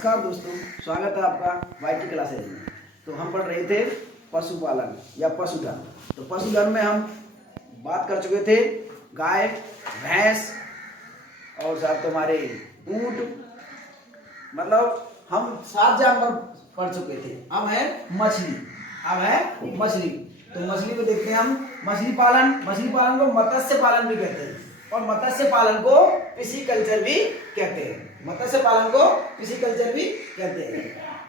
नमस्कार दोस्तों, स्वागत है आपका वाईटी क्लासेज में। तो हम पढ़ रहे थे पशुपालन या पशुधन। तो पशुधन में हम बात कर चुके थे गाय, भैंस और साथ तुम्हारे ऊंट, मतलब हम 7 जानवर पढ़ चुके थे। अब है मछली। तो मछली को देखते हैं हम। मछली पालन को मत्स्य पालन भी कहते हैं और मत्स्य पालन को पिसीकल्चर भी कहते हैं।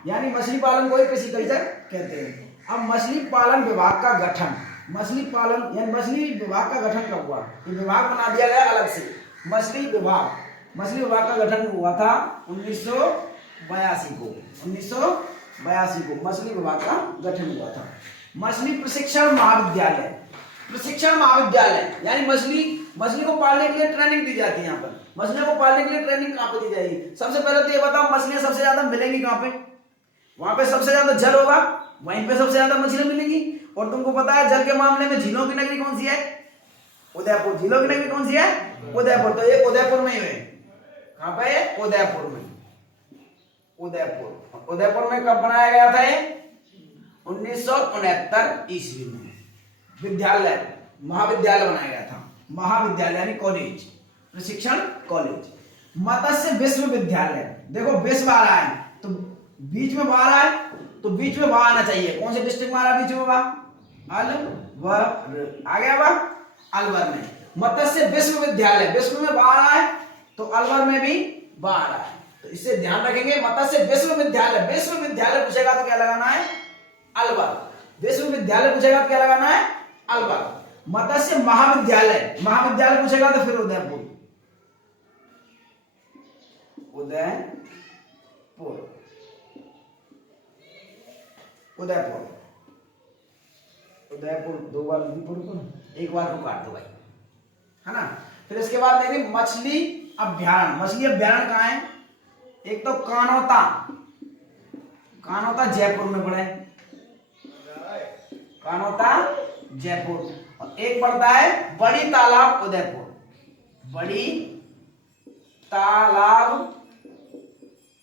यानी मछली पालन को ही पिसीकल्चर कहते हैं। अब मछली पालन विभाग का गठन, मछली विभाग का गठन कब हुआ? ये विभाग बना दिया गया अलग से। मछली विभाग का गठन हुआ था 1982 को मछली विभाग का गठन हुआ था। मछली प्रशिक्षण महाविद्यालय यानी मछली को पालने के लिए ट्रेनिंग दी जाती है। यहाँ पर मछलियों को पालने के लिए ट्रेनिंग कहाँ पे दी जाएगी? सबसे पहले तो ये बताओ, मछलियां सबसे ज्यादा मिलेंगी कहाँ पे? वहां पे सबसे ज्यादा जल होगा, वहीं पे सबसे ज्यादा मछलियां मिलेंगी। और तुमको पता है जल के मामले में झीलों की नगरी कौन सी है? उदयपुर। झीलों की नगरी कौन सी है? उदयपुर। तो ये उदयपुर में ही है। कहाँ पे? उदयपुर में। उदयपुर में कब बनाया गया था? 1969 ईस्वी में महाविद्यालय बनाया गया था। महाविद्यालय यानी कॉलेज, प्रशिक्षण कॉलेज। मत्स्य विश्वविद्यालय, देखो विश्व आ रहा है तो बीच में आ रहा है, तो बीच में वहां आना चाहिए। कौन से डिस्ट्रिक्ट में आ रहा है? बीच में अलवर आ गया। अलवर में मत्स्य विश्वविद्यालय, विश्व में वहां आ रहा है तो अलवर में भी वहां आ रहा है। तो इससे ध्यान रखेंगे। मत्स्य विश्वविद्यालय पूछेगा तो क्या लगाना है? अलवर। विश्वविद्यालय पूछेगा तो क्या लगाना है? अलवर। मत्स्य महाविद्यालय पूछेगा तो फिर उदयपुर। उदयपुर 2 बार एक बार को काट दो भाई, है ना। फिर इसके बाद देखेंगे मछली अभ्यारण्य कहाँ है? एक तो कानोता जयपुर में पड़े, कानोता जयपुर। और एक पड़ता है बड़ी तालाब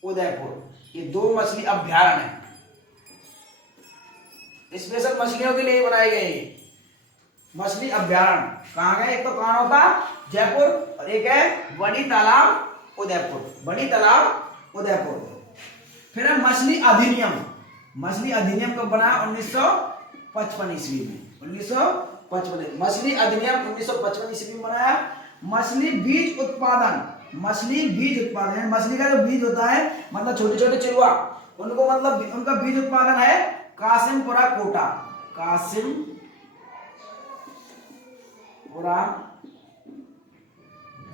उदयपुर। ये 2 मछली अभ्यारण्य है, स्पेशल मछलियों के लिए बनाए गए। मछली अभ्यारण्य कहाँ गए? एक तो कानोता जयपुर और एक है बड़ी तालाब उदयपुर। फिर है मछली अधिनियम कब बना? 1955 ईस्वी में। 1955 मछली अधिनियम 1955 ईस्वी में बनाया। मछली बीज उत्पादन मछली का जो बीज होता है, मतलब छोटे छोटे चिड़ुआ, उनको मतलब उनका बीज उत्पादन है कासिमपुरा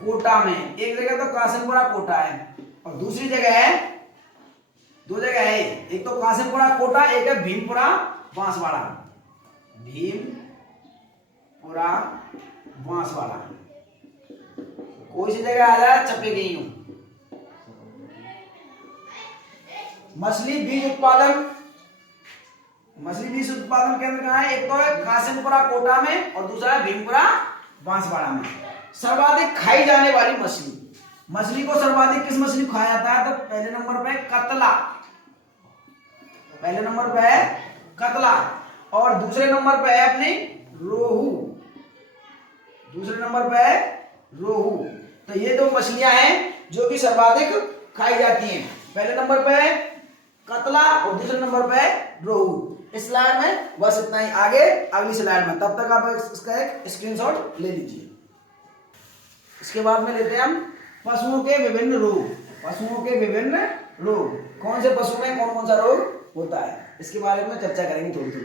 कोटा में। एक जगह तो कासिमपुरा कोटा है और दूसरी जगह है, 2 जगह है। एक तो कासिमपुरा कोटा, एक है भीमपुरा बांसवाड़ा। कोई सी जगह आ जाए चपे गई हूं। मछली बीज उत्पादन केंद्र कहाँ है? एक तो है कासिमपुरा कोटा में और दूसरा है भीमपुरा बांसवाड़ा में। सर्वाधिक खाई जाने वाली मछली को सर्वाधिक किस मछली को खाया जाता है? तो पहले नंबर पे कतला और दूसरे नंबर पे है अपनी रोहू। तो ये 2 मछलियां हैं जो कि सर्वाधिक खाई जाती हैं। पहले नंबर पे है कतला और दूसरे नंबर पे है रोहू। इस स्लाइड में बस इतना ही। आगे अगली स्लाइड में, तब तक आप इसका एक स्क्रीनशॉट ले लीजिए। इसके बाद में लेते हैं हम पशुओं के विभिन्न रोग। कौन से पशु में कौन सा रोग होता है, इसके बारे में चर्चा करेंगे थोड़ी सी।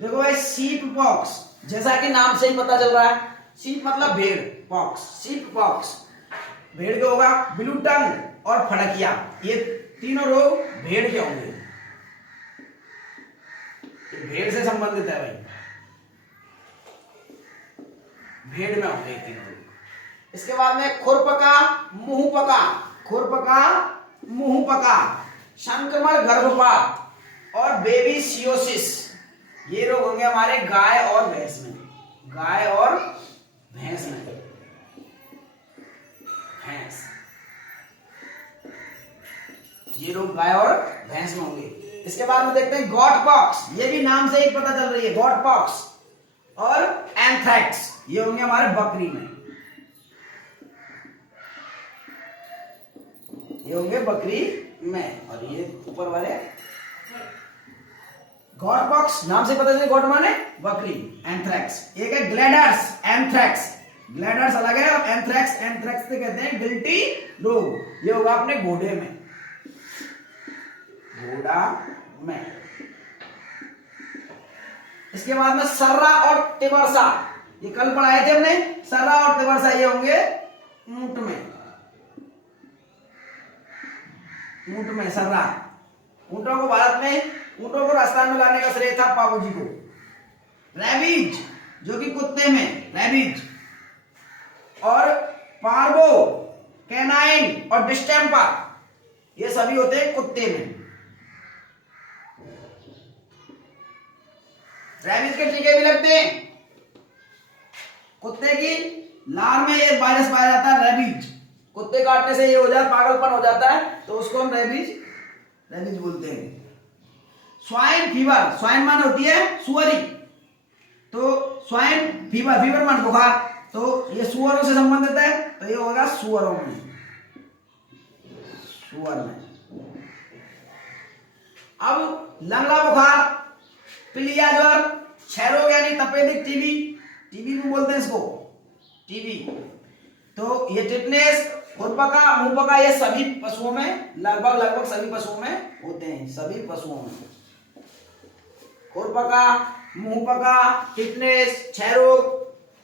देखो भाई, शीप पॉक्स, जैसा कि नाम से ही पता चल रहा है, शीप मतलब भेड़, पॉक्स भेड़ के होगा। ब्लू टंग और फड़किया, ये तीनों रोग भेड़ के होंगे। भेड़ से संबंधित है भाई, भेड़ में होंगे तीनों रोग। इसके बाद में खुरपका मुंहपका, संक्रमण गर्भपात और बेबीसियोसिस, ये रोग होंगे हमारे गाय और भैंस में। ये रोग गाय और भैंस में होंगे। इसके बाद में देखते हैं गॉट पॉक्स, ये भी नाम से ही पता चल रही है, गॉट पॉक्स और एंथ्रैक्स, ये होंगे हमारे बकरी में, ये होंगे बकरी में। और ये ऊपर वाले गॉट पॉक्स नाम से पता चले, गॉट माने बकरी, एंथ्रैक्स। एक है ग्लैडर्स एंथ्रैक्स, ग्लैडर्स अलग है और एंथ्रैक्स, एंथ्रैक्स से कहते हैं गिल्टी रोग, ये होगा अपने घोड़े में, घोड़ा में। इसके बाद में सर्रा और तिबरसा, ये कल पढ़ाए थे हमने, सर्रा और तिबरसा ये होंगे ऊंट में, ऊंट में सर्रा। ऊंटों को भारत में, ऊंटों को राजस्थान में लाने का श्रेय था पाबू जी को। रैबीज जो कि कुत्ते में, रैबीज, और पार्वो, कैनाइन और डिस्टेम्पर ये सभी होते हैं कुत्ते में। रैबीज के टीके भी लगते हैं, कुत्ते की लार में ये वायरस पाया जाता है रैबीज, कुत्ते काटने से ये हो जाता, पागलपन हो जाता है, तो उसको हम रैबीज, रैबीज बोलते हैं। स्वाइन फीवर, स्वाइन मान होती है सुअरी, तो स्वाइन फीवर, फीवर मान बुखार, तो ये सुअरों से संबंधित है, तो ये होगा सुअरों में, सुअर में। अब लंगड़ा बुखार, पीलिया ज्वर, क्षय रोग यानी तपेदिक टीबी, टीबी भी बोलते हैं इसको, टीबी। तो ये टिटनेस, खुरपका, मुंहपका, ये सभी पशुओं में, लगभग सभी पशुओं में होते हैं, सभी पशुओं में। खुरपका, मुंहपका, टिटनेस, क्षय रोग,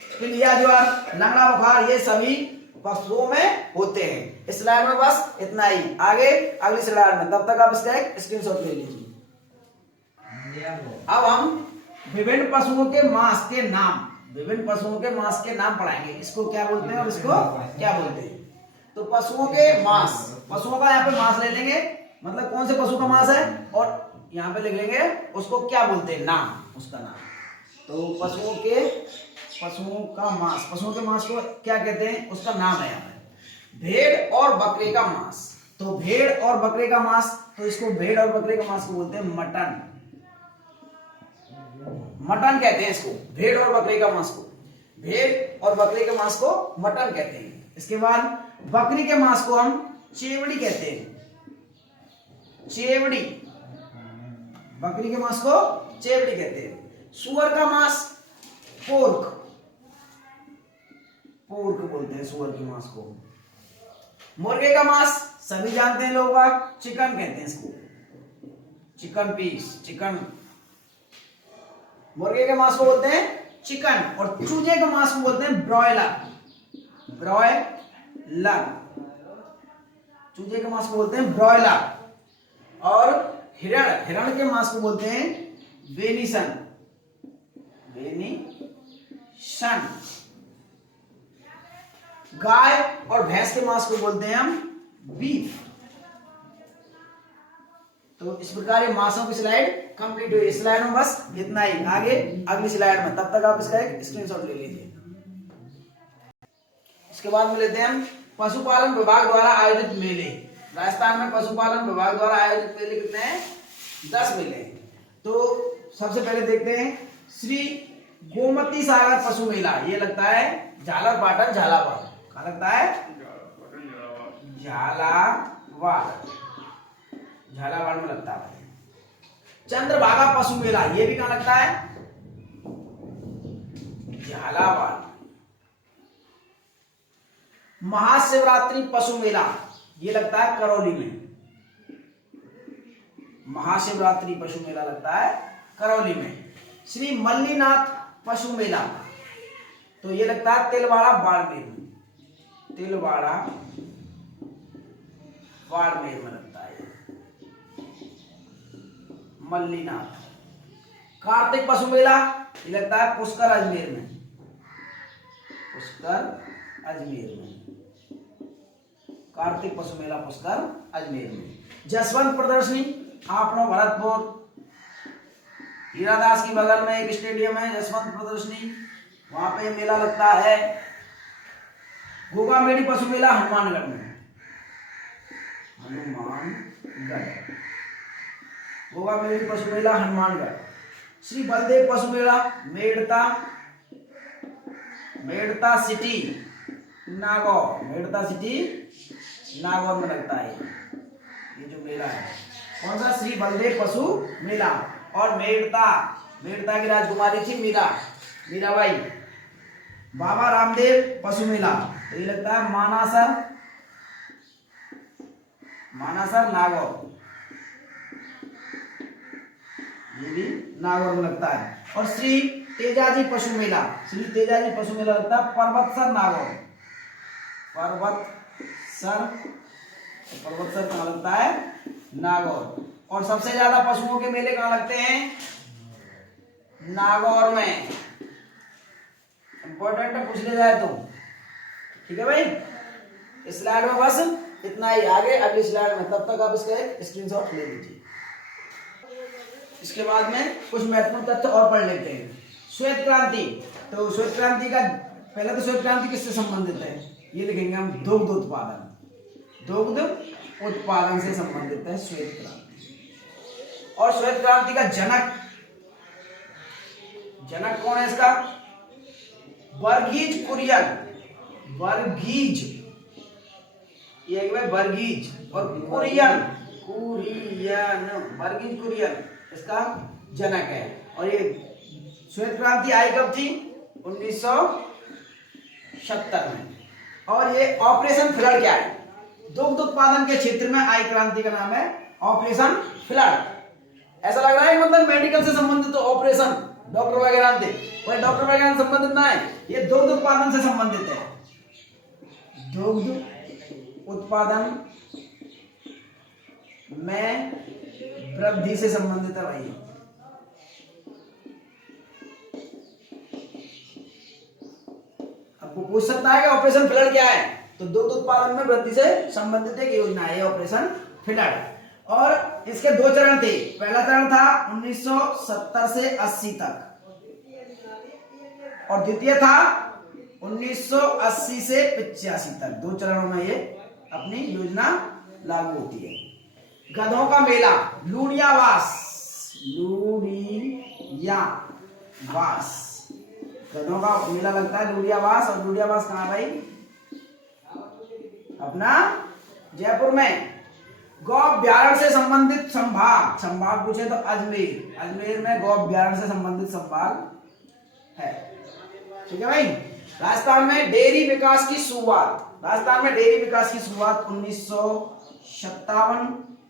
पीलिया ज्वर, लंगड़ा बुखार, ये सभी पशुओं में होते हैं। इस स्लाइड में बस इतना ही, आगे अगली स्लाइड में, तब तक आप इसका एक स्क्रीनशॉट ले लीजिए। अब हम विभिन्न पशुओं के मांस के नाम, विभिन्न पशुओं के मांस के नाम पढ़ाएंगे, इसको क्या बोलते हैं और इसको क्या बोलते हैं। तो पशुओं के मांस, पशुओं का यहाँ पे मांस ले लेंगे, मतलब कौन से पशु का मांस है, और यहाँ पे लिख लेंगे उसको क्या बोलते हैं, नाम, उसका नाम। तो पशुओं का मांस, पशुओं के मांस को क्या कहते हैं, उसका नाम है यहाँ पे। भेड़ और बकरे का मांस, तो भेड़ और बकरे का मांस, तो इसको भेड़ और बकरे का मांस को बोलते हैं मटन, मटन कहते हैं इसको, भेड़ और बकरे का मांस को, भेड़ और बकरे के मांस को मटन कहते हैं। इसके बाद बकरी के मांस को हम चेवड़ी कहते हैं, चेवड़ी, बकरी के मांस को चेवड़ी कहते हैं। सुअर का मांस पोर्क, पोर्क बोलते हैं सुअर के मांस को। मुर्गे का मांस सभी जानते हैं लोग, चिकन कहते हैं इसको, चिकन पीस, चिकन। मुर्गे के मांस को बोलते हैं चिकन, और चूजे के मांस को बोलते हैं ब्रॉयलर, ब्रॉयलर, चूजे के मांस को बोलते हैं ब्रॉयलर। और हिरण, हिरण के मांस को बोलते हैं वेनिसन, वेनिसन। गाय और भैंस के मांस को बोलते हैं हम बीफ। तो इस प्रकार ये मांसों की स्लाइड कंप्लीट हुई। स्लाइड में बस इतना ही, आगे अगली स्लाइड में, तब तक आप इसका एक स्क्रीनशॉट ले लीजिए। इसके बाद में लेते हैं हम पशुपालन विभाग द्वारा आयोजित मेले। राजस्थान में पशुपालन विभाग द्वारा आयोजित मेले कितने हैं, 10 मेले हैं। तो सबसे पहले देखते हैं श्री गोमती सागर पशु मेला, ये लगता है झालापाटन, झालावाड़, कहाँ लगता है, झालावाड़, झालावाड़ में लगता है। चंद्रभागा पशु मेला, ये भी कहाँ लगता है, झालावाड़। महाशिवरात्रि पशु मेला, ये लगता है करौली में, महाशिवरात्रि पशु मेला लगता है करौली में। श्री मल्लीनाथ पशु मेला, तो ये लगता है तिलवाड़ा बाड़मेर में, तिलवाड़ा बाड़मेर में लगता है मल्लीनाथ। कार्तिक पशु मेला, ये लगता है पुष्कर अजमेर में, पुष्कर अजमेर में, कार्तिक पशु मेला पुष्कर अजमेर में। जसवंत प्रदर्शनी आपनो भरतपुर, हीरादास की बगल में एक स्टेडियम है जसवंत प्रदर्शनी, वहां पे मेला लगता है। गोगामेड़ी पशु मेला हनुमानगढ़ में, हनुमानगढ़ गढ़। गोवा मेरी पशु मेला हनुमानगढ़। श्री बलदेव पशु मेला मेड़ता, मेड़ता सिटी नागौर, मेड़ता सिटी नागौर में लगता है ये जो मेला है। कौन सा? श्री बलदेव पशु मेला। और मेड़ता, मेड़ता की राजकुमारी थी मीरा, मीराबाई। बाबा रामदेव पशु मेला तो ये लगता है मानासर, मानासर नागौर, ये भी नागौर में लगता है। और श्री तेजाजी पशु मेला, श्री तेजाजी पशु मेला लगता है पर्वतसर नागौर, पर्वतसर, पर्वतसर कहाँ लगता है? नागौर। और सबसे ज्यादा पशुओं के मेले कहाँ लगते हैं? नागौर में। इंपॉर्टेंट है, पूछ ले जाए तो। ठीक है भाई, इस स्लाइड में बस इतना ही, आगे अगली स्लाइड में, तब तक आप इसका एक स्क्रीनशॉट ले लीजिए। इसके बाद में कुछ महत्वपूर्ण तथ्य और पढ़ लेते हैं। श्वेत क्रांति, तो श्वेत क्रांति का पहले तो श्वेत क्रांति किससे संबंधित है? ये लिखेंगे हम, दुग्ध उत्पादन, दुग्ध उत्पादन से संबंधित है श्वेत क्रांति। और श्वेत क्रांति का जनक, जनक कौन है इसका? वर्गीज कुरियन, वर्गीज, ये एक बार वर्गीज और कुरियन, कुरियन, वर्गीज कुरियन इसका जनक है। और ये श्वेत क्रांति आई कब थी? 1970 में। और ये ऑपरेशन फ्लड क्या है? दुग्ध उत्पादन के क्षेत्र में आई क्रांति का नाम है ऑपरेशन फ्लड। ऐसा लग रहा है मतलब मेडिकल से संबंधित, तो ऑपरेशन डॉक्टर वगैरह थे, वही डॉक्टर वगैरह से संबंधित ना है, ये दुग्ध उत्पादन से संबंधित है, दुग्ध उत्पादन में वृद्धि से संबंधित है भाई। आपको पूछ सकता है कि ऑपरेशन फ्लड क्या है? तो दुग्ध उत्पादन में वृद्धि से संबंधित एक योजना है ऑपरेशन फ्लड। और इसके दो चरण थे। पहला चरण था 1970 से 80 तक, और द्वितीय था 1980 से 85 तक। दो चरणों में ये अपनी योजना लागू होती है। गधों का मेला लूड़ियावास, लूड़ियावास, गधों का मेला लगता है लूड़ियावास। और लूड़ियावास कहाँ भाई? अपना जयपुर में। गौ अभ्यारण्य से संबंधित संभाग, संभाग पूछे तो अजमेर, अजमेर में गौ अभ्यारण्य से संबंधित संभाग है। ठीक है भाई। राजस्थान में डेयरी विकास की शुरुआत, राजस्थान में डेयरी विकास की शुरुआत 1957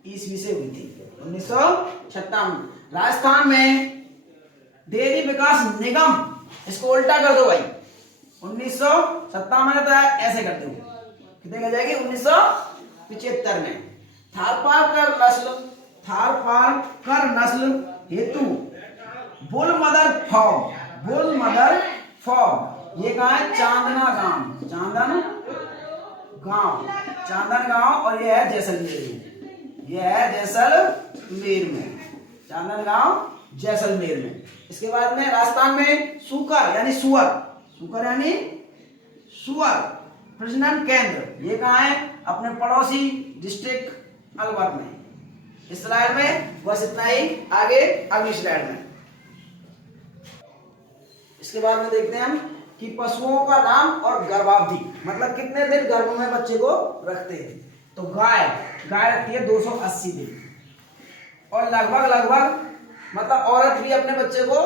ईस्वी से हुई थी। 1957 राजस्थान में डेयरी विकास निगम, इसको उल्टा कर दो भाई, 1957 तो ऐसे कर दो, कितने कर जाएगी? 1975 में। थारपारकर नस्ल, थारपारकर नस्ल हेतु bull mother form, bull mother form, ये कहाँ है? चांदना गांव, चांदन गांव, चांदन गांव। और ये है जैसलमेर में, ये है जैसलमेर में, चांदन गांव जैसलमेर में। इसके बाद में राजस्थान में सूकर यानी सुअर, सूकर यानी सुअर प्रजनन केंद्र, ये कहाँ है? अपने पड़ोसी डिस्ट्रिक्ट अलवर में। इस स्लाइड में बस इतना ही, आगे अगली स्लाइड में। इसके बाद में देखते हैं हम कि पशुओं का नाम और गर्भावधि, मतलब कितने दिन गर्भ में बच्चे को रखते हैं। तो गाय, गाय रखती है 280 दिन, और लगभग मतलब औरत भी अपने बच्चे को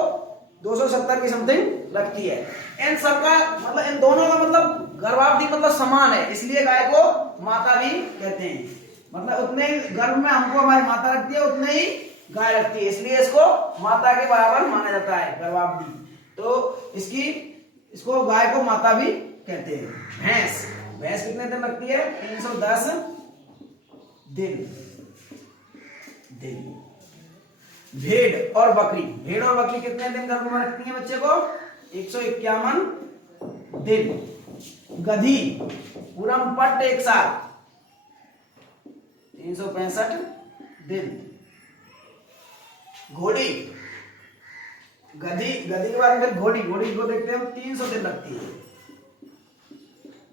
270 की समथिंग रखती है। इन सबका मतलब, इन दोनों का मतलब गर्भावधि मतलब समान है, इसलिए गाय को माता भी कहते हैं। मतलब उतने गर्भ में हमको हमारी माता रखती है, उतने ही गाय रखती है, इसलिए इसको माता के बराबर माना जाता है गर्भावधि। तो इसको गाय को माता भी कहते हैं। भैंस, भैंस कितने दिन रखती है? 310 दिन। भेड़ और बकरी, भेड़ और बकरी कितने दिन गर्भ में रखती है बच्चे को? 151 दिन। गधी पूरमपट्ट एक साल 365 दिन। घोड़ी, गधी के बाद में घोड़ी को देखते हैं हम, 300 दिन रखती है।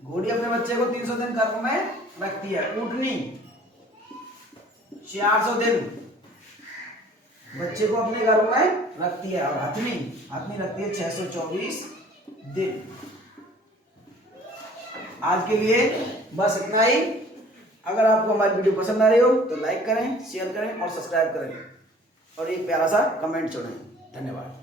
घोड़ी अपने बच्चे को 300 दिन गर्भ में रखती है। ऊँटनी 400 दिन बच्चे को अपने घर में रखती है, और हथनी रखती है 624 दिन। आज के लिए बस इतना ही। अगर आपको हमारी वीडियो पसंद आ रही हो तो लाइक करें, शेयर करें और सब्सक्राइब करें, और एक प्यारा सा कमेंट छोड़ें। धन्यवाद।